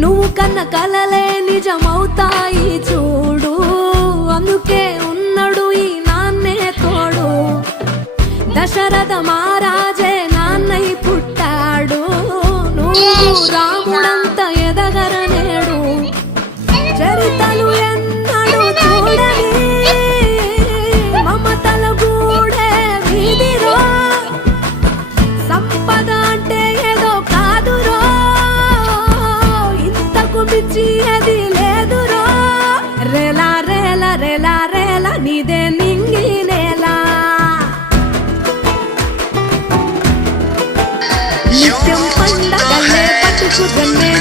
నువ్వు కన్న కలలే నిజమవుతాయి చూడు, అందుకే ఉన్నాడు ఈ నాన్నే తోడు. దశరథ మహారాజే నాన్నై పుట్టాడు, నువ్వు రాముడంత ఎదగరనేడు. చరితలు ఎన్నడు చూడని మమతల గూడే వీధిరో, సంపద అంటే ఏదో కాదురో, ఇంతకు మించి అది లేదురో. రేలా రేలా రేలా రేలా నీదే నింగి నేలా, నిత్యం పండగలే పట్టుకుదన్నే